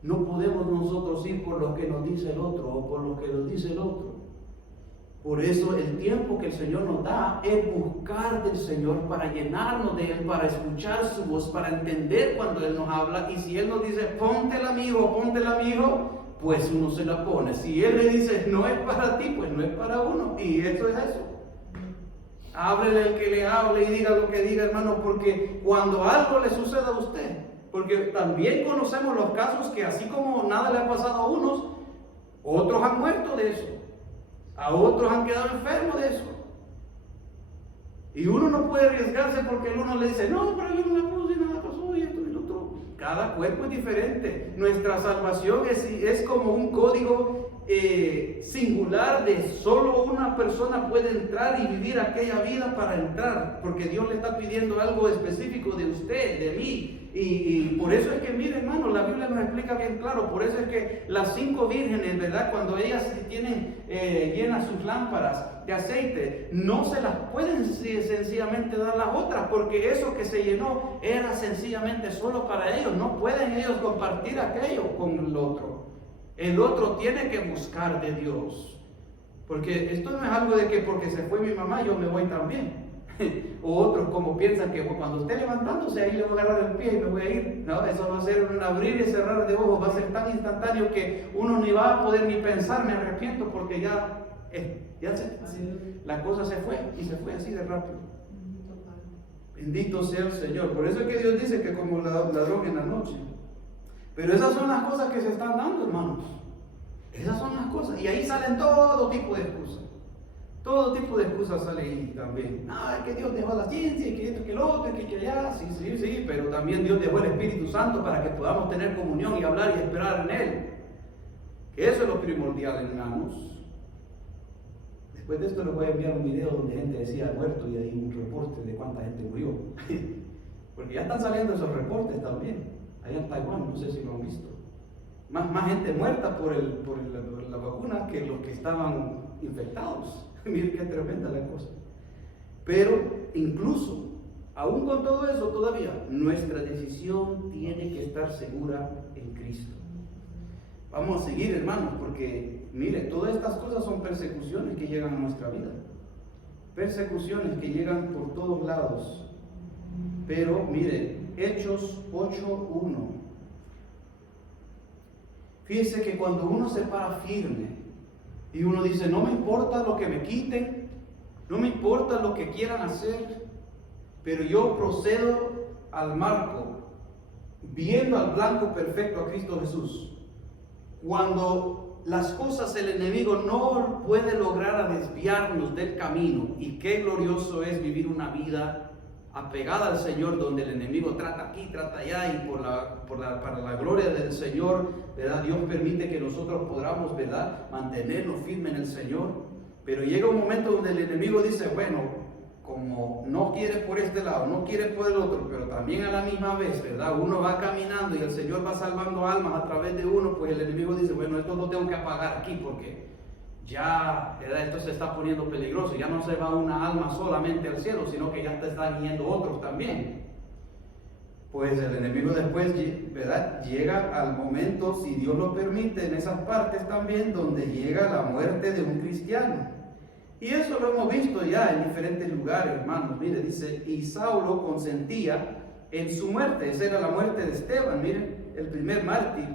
No podemos nosotros ir por lo que nos dice el otro o por lo que nos dice el otro. Por eso el tiempo que el Señor nos da es buscar del Señor para llenarnos de Él, para escuchar su voz, para entender cuando Él nos habla. Y si Él nos dice, póntela mi hijo, pues uno se la pone. Si Él le dice, no es para ti, pues no es para uno. Y eso es eso. Háblele el que le hable y diga lo que diga, hermano, porque cuando algo le suceda a usted, porque también conocemos los casos que así como nada le ha pasado a unos, otros han muerto de eso. A otros han quedado enfermos de eso. Y uno no puede arriesgarse porque el uno le dice, no, pero yo no la puse y nada pasó y esto y lo otro. Cada cuerpo es diferente. Nuestra salvación es como un código singular de solo una persona puede entrar y vivir aquella vida para entrar, porque Dios le está pidiendo algo específico de usted, de mí. Y por eso es que, mire hermano, la Biblia nos explica bien claro, por eso es que las 5 vírgenes, ¿verdad? Cuando ellas tienen llenas sus lámparas de aceite, no se las pueden sencillamente dar las otras, porque eso que se llenó era sencillamente solo para ellos, no pueden ellos compartir aquello con el otro. El otro tiene que buscar de Dios, porque esto no es algo de que porque se fue mi mamá yo me voy también. O otros como piensan que cuando esté levantándose ahí le voy a agarrar el pie y me voy a ir. No, eso va a ser un abrir y cerrar de ojos, va a ser tan instantáneo que uno ni va a poder ni pensar, me arrepiento, porque la cosa se fue y se fue así de rápido. Bendito sea el Señor. Por eso es que Dios dice que como ladrón en la noche. Pero esas son las cosas que se están dando, hermanos. Esas son las cosas. Y ahí salen todo tipo de excusas. Todo tipo de excusas sale ahí también. No, es que Dios dejó la ciencia, y que esto, que lo otro, y que allá. Sí, pero también Dios dejó el Espíritu Santo para que podamos tener comunión y hablar y esperar en Él. Que eso es lo primordial, hermanos. Después de esto les voy a enviar un video donde gente decía muerto y hay un reporte de cuánta gente murió. Porque ya están saliendo esos reportes también. Allá en Taiwán, no sé si lo han visto. Más gente muerta por la vacuna que los que estaban infectados. Miren qué tremenda la cosa. Pero incluso, aún con todo eso todavía, nuestra decisión tiene que estar segura en Cristo. Vamos a seguir, hermanos, porque mire, todas estas cosas son persecuciones que llegan a nuestra vida. persecuciones que llegan por todos lados. Pero mire, Hechos 8:1. Fíjese que cuando uno se para firme y uno dice, no me importa lo que me quiten, no me importa lo que quieran hacer, pero yo procedo al marco, viendo al blanco perfecto, a Cristo Jesús. Cuando las cosas, el enemigo no puede lograr a desviarnos del camino, y qué glorioso es vivir una vida apegada al Señor, donde el enemigo trata aquí, trata allá, y para la gloria del Señor, ¿verdad? Dios permite que nosotros podamos, ¿verdad?, mantenernos firmes en el Señor. Pero llega un momento donde el enemigo dice, bueno, como no quiere por este lado, no quiere por el otro, pero también a la misma vez, ¿verdad?, uno va caminando y el Señor va salvando almas a través de uno, pues el enemigo dice, bueno, esto lo tengo que apagar aquí porque ya, ¿verdad?, esto se está poniendo peligroso. Ya no se va una alma solamente al cielo, sino que ya te están yendo otros también. Pues el enemigo después, ¿verdad?, llega al momento, si Dios lo permite, en esas partes también, donde llega la muerte de un cristiano. Y eso lo hemos visto ya en diferentes lugares, hermanos. Mire, dice, y Saulo consentía en su muerte. Esa era la muerte de Esteban, miren, el primer mártir.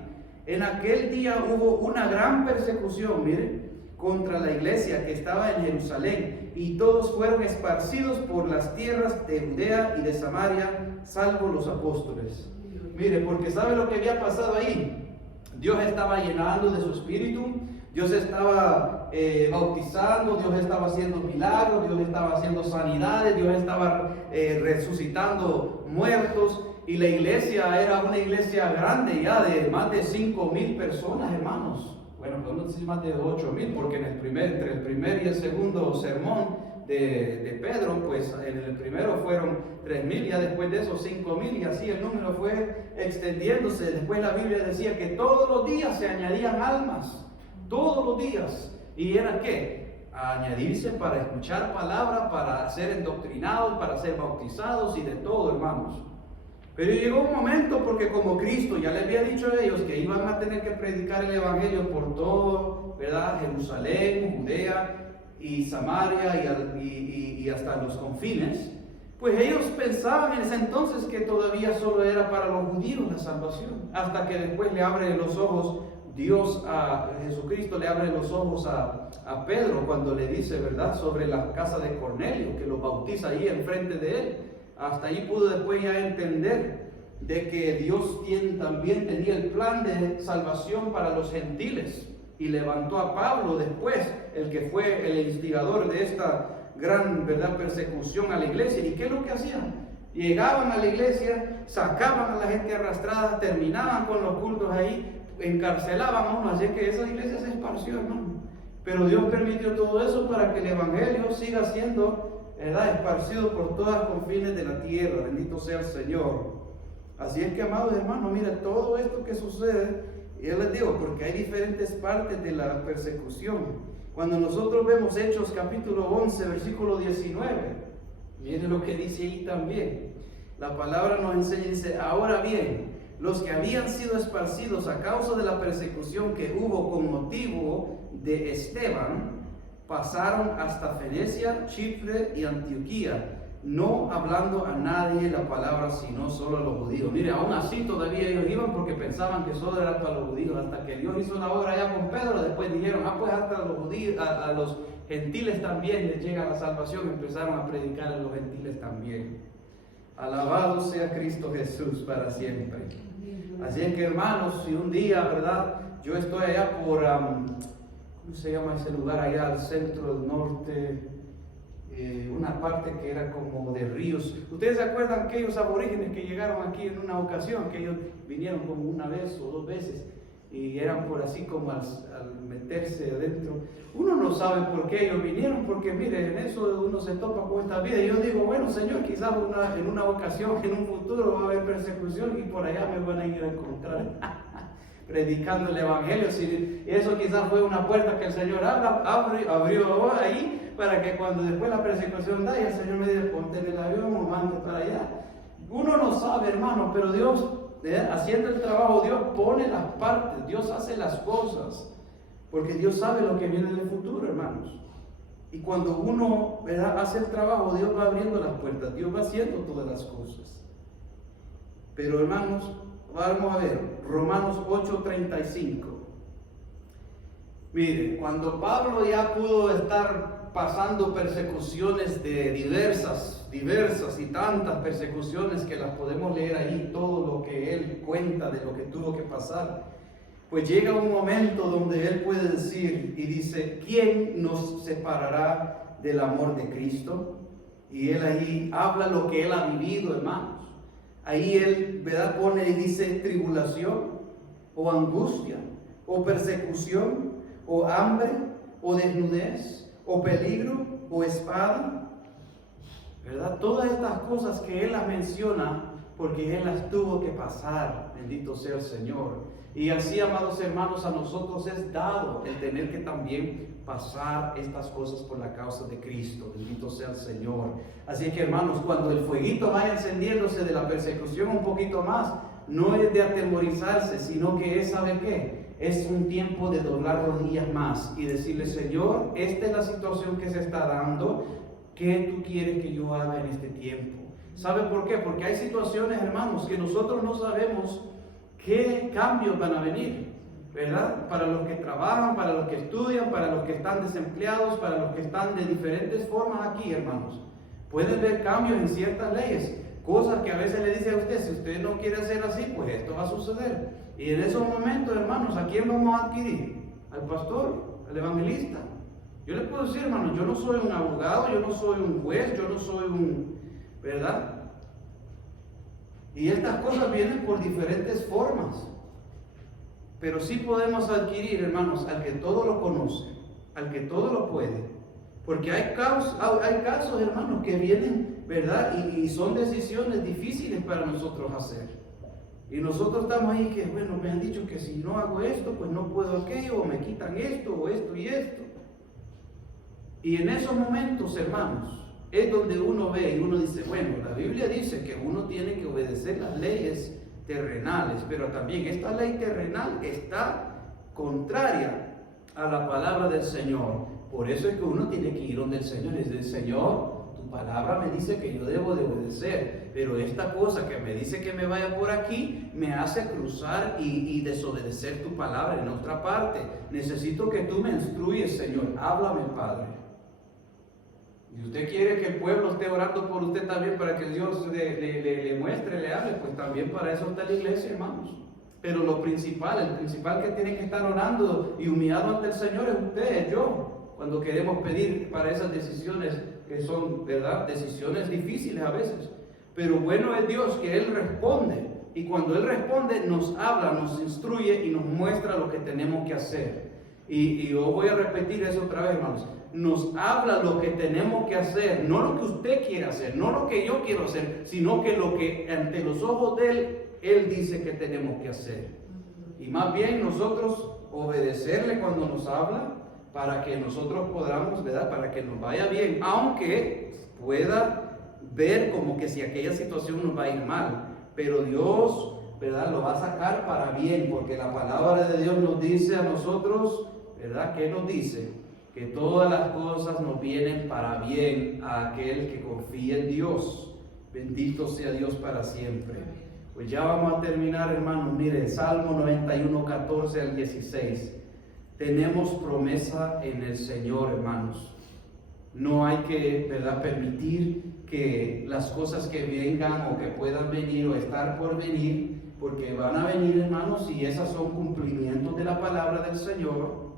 En aquel día hubo una gran persecución, miren, contra la iglesia que estaba en Jerusalén, y todos fueron esparcidos por las tierras de Judea y de Samaria, salvo los apóstoles. Mire, porque ¿sabe lo que había pasado ahí? Dios estaba llenando de su espíritu, Dios estaba bautizando, Dios estaba haciendo milagros, Dios estaba haciendo sanidades, Dios estaba resucitando muertos, y la iglesia era una iglesia grande ya de más de 5,000 personas, hermanos. Bueno, podemos decir más de 8,000, porque entre el primer y el segundo sermón de Pedro, pues en el primero fueron 3,000, ya después de eso 5,000, y así el número fue extendiéndose. Después la Biblia decía que todos los días se añadían almas, todos los días. ¿Y era qué? A añadirse para escuchar palabra, para ser endoctrinados, para ser bautizados y de todo, hermanos. Pero llegó un momento, porque como Cristo ya le había dicho a ellos que iban a tener que predicar el evangelio por todo, ¿verdad?, Jerusalén, Judea y Samaria y hasta los confines, pues ellos pensaban en ese entonces que todavía solo era para los judíos la salvación, hasta que después le abre los ojos Dios a Jesucristo, le abre los ojos a Pedro cuando le dice, ¿verdad?, sobre la casa de Cornelio, que lo bautiza ahí enfrente de él. Hasta ahí pudo después ya entender de que Dios también tenía el plan de salvación para los gentiles, y levantó a Pablo después, el que fue el instigador de esta gran, ¿verdad?, persecución a la iglesia. ¿Y qué es lo que hacían? Llegaban a la iglesia, sacaban a la gente arrastrada, terminaban con los cultos ahí, encarcelaban a uno. Así que esa iglesia se esparció, hermano. Pero Dios permitió todo eso para que el evangelio siga siendo, ¿verdad?, esparcido por todas las confines de la tierra. Bendito sea el Señor. Así es que, amados hermanos, mira, todo esto que sucede, y yo les digo, porque hay diferentes partes de la persecución. Cuando nosotros vemos Hechos capítulo 11, versículo 19, miren lo que dice ahí también. La palabra nos enseña, dice, ahora bien, los que habían sido esparcidos a causa de la persecución que hubo con motivo de Esteban, pasaron hasta Fenicia, Chipre y Antioquía, no hablando a nadie la palabra, sino solo a los judíos. Mire, aún así todavía ellos iban porque pensaban que solo era para los judíos, hasta que Dios hizo la obra allá con Pedro. Después dijeron, pues hasta a los judíos, a los gentiles también les llega la salvación. Empezaron a predicar a los gentiles también. Alabado sea Cristo Jesús para siempre. Así es que, hermanos, si un día, ¿verdad?, yo estoy allá por, ¿cómo se llama ese lugar allá al centro del norte? Una parte que era como de ríos. ¿Ustedes se acuerdan aquellos aborígenes que llegaron aquí en una ocasión? Que ellos vinieron como una vez o dos veces y eran por así como al meterse adentro. Uno no sabe por qué ellos vinieron, porque mire, en eso uno se topa con esta vida. Y yo digo, bueno, Señor, quizás en una ocasión, en un futuro va a haber persecución y por allá me van a ir a encontrar predicando el evangelio. Si eso quizás fue una puerta que el Señor abrió ahí, para que cuando después la persecución da y el Señor me dice, ponte en el avión o mande para allá. Uno no sabe, hermano, pero Dios, haciendo el trabajo, Dios pone las partes, Dios hace las cosas, porque Dios sabe lo que viene en el futuro, hermanos. Y cuando uno, ¿verdad?, hace el trabajo, Dios va abriendo las puertas, Dios va haciendo todas las cosas. Pero hermanos, vamos a ver, Romanos 8:35. Mire, cuando Pablo ya pudo estar pasando persecuciones de diversas y tantas persecuciones que las podemos leer ahí, todo lo que él cuenta de lo que tuvo que pasar, pues llega un momento donde él puede decir y dice, ¿quién nos separará del amor de Cristo? Y él ahí habla lo que él ha vivido, hermanos. Ahí él, ¿verdad?, pone y dice tribulación, o angustia, o persecución, o hambre, o desnudez, o peligro, o espada, ¿verdad? Todas estas cosas que él las menciona porque él las tuvo que pasar, bendito sea el Señor. Y así, amados hermanos, a nosotros es dado el tener que también pasar estas cosas por la causa de Cristo, bendito sea el Señor. Así que, hermanos, cuando el fueguito vaya encendiéndose de la persecución un poquito más, no es de atemorizarse, sino que es, ¿sabe qué? Es un tiempo de doblar rodillas más y decirle, Señor, esta es la situación que se está dando, ¿qué tú quieres que yo haga en este tiempo? ¿Sabe por qué? Porque hay situaciones, hermanos, que nosotros no sabemos qué cambios van a venir, ¿verdad? Para los que trabajan, para los que estudian, para los que están desempleados, para los que están de diferentes formas aquí, hermanos. Pueden ver cambios en ciertas leyes, cosas que a veces le dice a usted, si usted no quiere hacer así, pues esto va a suceder. Y en esos momentos, hermanos, ¿a quién vamos a adquirir? ¿Al pastor? ¿Al evangelista? Yo le puedo decir, hermanos, yo no soy un abogado, yo no soy un juez, yo no soy un, ¿verdad? Y estas cosas vienen por diferentes formas. Pero sí podemos adquirir, hermanos, al que todo lo conoce, al que todo lo puede. Porque hay casos, hermanos, que vienen, ¿verdad? Y son decisiones difíciles para nosotros hacer. Y nosotros estamos ahí que, bueno, me han dicho que si no hago esto, pues no puedo aquello, o me quitan esto, o esto y esto. Y en esos momentos, hermanos, es donde uno ve y uno dice, bueno, la Biblia dice que uno tiene que obedecer las leyes terrenales, pero también esta ley terrenal está contraria a la palabra del Señor. Por eso es que uno tiene que ir donde el Señor y decir, Señor, tu palabra me dice que yo debo de obedecer, pero esta cosa que me dice que me vaya por aquí, me hace cruzar y desobedecer tu palabra en otra parte. Necesito que tú me instruyes, Señor. Háblame, Padre. Y usted quiere que el pueblo esté orando por usted también para que Dios le muestre, le hable, pues también para eso está la iglesia, hermanos. Pero el principal que tiene que estar orando y humillado ante el Señor es usted, es yo. Cuando queremos pedir para esas decisiones que son, ¿verdad?, decisiones difíciles a veces. Pero bueno es Dios que Él responde. Y cuando Él responde nos habla, nos instruye y nos muestra lo que tenemos que hacer. Y yo voy a repetir eso otra vez, hermanos. Nos habla lo que tenemos que hacer, no lo que usted quiere hacer, no lo que yo quiero hacer, sino que lo que ante los ojos de Él, Él dice que tenemos que hacer. Y más bien nosotros obedecerle cuando nos habla, para que nosotros podamos, ¿verdad?, para que nos vaya bien, aunque pueda ver como que si aquella situación nos va a ir mal, pero Dios, ¿verdad?, lo va a sacar para bien, porque la palabra de Dios nos dice a nosotros, ¿verdad?, ¿qué nos dice? Que todas las cosas nos vienen para bien a aquel que confía en Dios. Bendito sea Dios para siempre. Pues ya vamos a terminar, hermanos. Mire, Salmo 91, 14 al 16. Tenemos promesa en el Señor, hermanos. No hay que, ¿verdad?, permitir que las cosas que vengan o que puedan venir o estar por venir, porque van a venir, hermanos, y esas son cumplimientos de la palabra del Señor,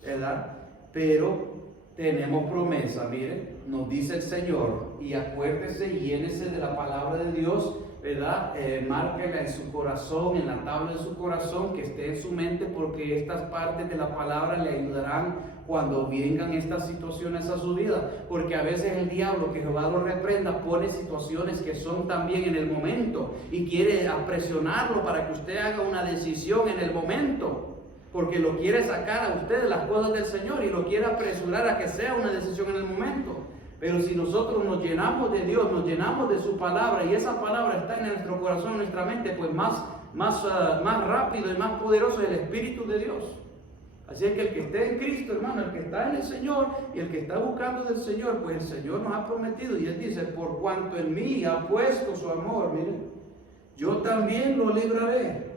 ¿verdad? Pero tenemos promesa, mire, nos dice el Señor, y acuérdese, llénese de la palabra de Dios, ¿verdad? Márquela en su corazón, en la tabla de su corazón, que esté en su mente, porque estas partes de la palabra le ayudarán cuando vengan estas situaciones a su vida, porque a veces el diablo, que Jehová lo reprenda, pone situaciones que son también en el momento, y quiere presionarlo para que usted haga una decisión en el momento, porque lo quiere sacar a usted de las cosas del Señor y lo quiere apresurar a que sea una decisión en el momento. Pero si nosotros nos llenamos de Dios, nos llenamos de su palabra, y esa palabra está en nuestro corazón, en nuestra mente, pues más rápido y más poderoso es el Espíritu de Dios. Así es que el que esté en Cristo, hermano, el que está en el Señor y el que está buscando del Señor, pues el Señor nos ha prometido, y Él dice, por cuanto en mí ha puesto su amor, miren, yo también lo libraré.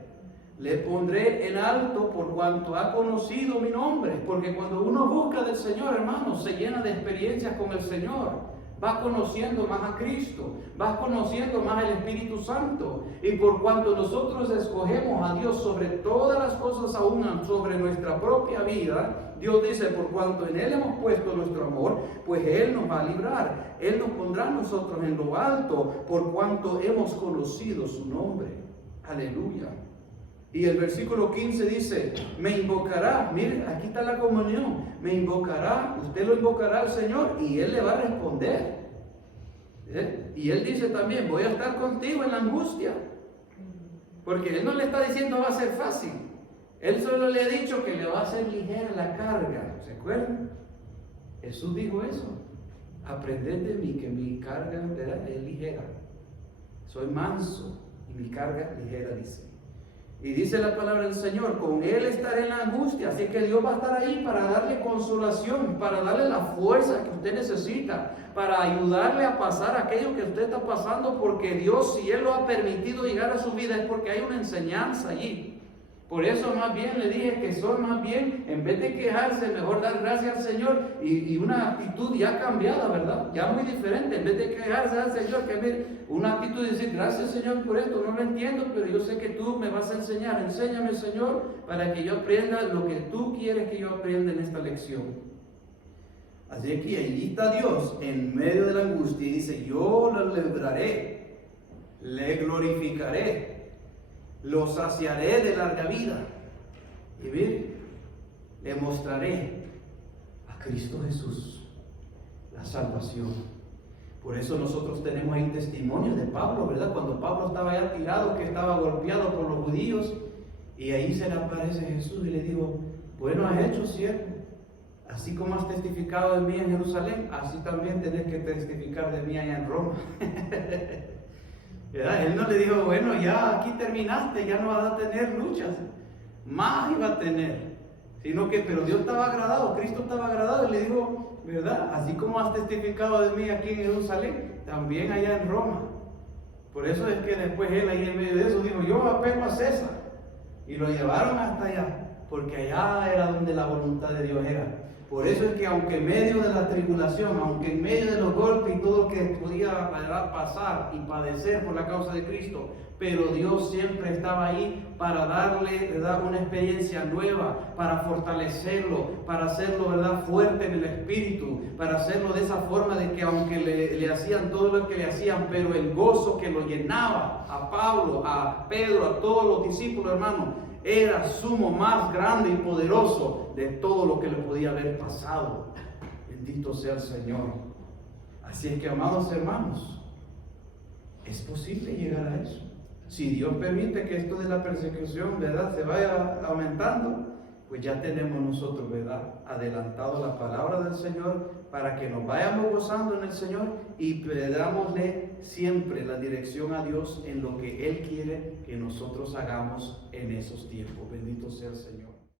Le pondré en alto por cuanto ha conocido mi nombre. Porque cuando uno busca del Señor, hermano, se llena de experiencias con el Señor. Va conociendo más a Cristo, va conociendo más el Espíritu Santo. Y por cuanto nosotros escogemos a Dios sobre todas las cosas, aún sobre nuestra propia vida, Dios dice, por cuanto en Él hemos puesto nuestro amor, pues Él nos va a librar. Él nos pondrá a nosotros en lo alto, por cuanto hemos conocido su nombre. Aleluya. Y el versículo 15 dice, me invocará, miren, aquí está la comunión, me invocará, usted lo invocará al Señor y Él le va a responder. Y Él dice también, voy a estar contigo en la angustia, porque Él no le está diciendo va a ser fácil, Él solo le ha dicho que le va a hacer ligera la carga, ¿se acuerdan? Jesús dijo eso, aprended de mí que mi carga, ¿verdad?, es ligera, soy manso y mi carga ligera, dice. Y dice la palabra del Señor, con Él estaré en la angustia. Así que Dios va a estar ahí para darle consolación, para darle la fuerza que usted necesita, para ayudarle a pasar aquello que usted está pasando, porque Dios, si Él lo ha permitido llegar a su vida, es porque hay una enseñanza allí. Por eso más bien le dije que son más bien, en vez de quejarse, mejor dar gracias al Señor, y una actitud ya cambiada, ¿verdad? Ya muy diferente, en vez de quejarse al Señor, que una actitud de decir, gracias Señor por esto, no lo entiendo, pero yo sé que tú me vas a enseñar, enséñame Señor, para que yo aprenda lo que tú quieres que yo aprenda en esta lección. Así que allí está Dios, en medio de la angustia, y dice, yo lo libraré, le glorificaré, lo saciaré de larga vida. Y miren, le mostraré a Cristo Jesús la salvación. Por eso nosotros tenemos ahí testimonio de Pablo, ¿verdad? Cuando Pablo estaba ya tirado, que estaba golpeado por los judíos, y ahí se le aparece Jesús y le dijo, bueno has hecho, siervo, así como has testificado de mí en Jerusalén, así también tenés que testificar de mí allá en Roma. ¿Verdad? Él no le dijo, bueno, ya aquí terminaste, ya no vas a tener luchas, más iba a tener, sino que, pero Dios estaba agradado, Cristo estaba agradado y le dijo, ¿verdad? Así como has testificado de mí aquí en Jerusalén, también allá en Roma. Por eso es que después él ahí en medio de eso dijo, yo apego a César, y lo llevaron hasta allá, porque allá era donde la voluntad de Dios era. Por eso es que aunque en medio de la tribulación, aunque en medio de los golpes y todo lo que podía pasar y padecer por la causa de Cristo, pero Dios siempre estaba ahí para darle, ¿verdad?, una experiencia nueva, para fortalecerlo, para hacerlo, ¿verdad?, fuerte en el espíritu, para hacerlo de esa forma de que aunque le hacían todo lo que le hacían, pero el gozo que lo llenaba a Pablo, a Pedro, a todos los discípulos, hermanos, era sumo, más grande y poderoso de todo lo que le podía haber pasado. Bendito sea el Señor. Así es que, amados hermanos, es posible llegar a eso. Si Dios permite que esto de la persecución, ¿verdad?, se vaya aumentando, pues ya tenemos nosotros, ¿verdad?, adelantado la palabra del Señor para que nos vayamos gozando en el Señor y pedámosle siempre la dirección a Dios en lo que Él quiere que nosotros hagamos en esos tiempos. Bendito sea el Señor.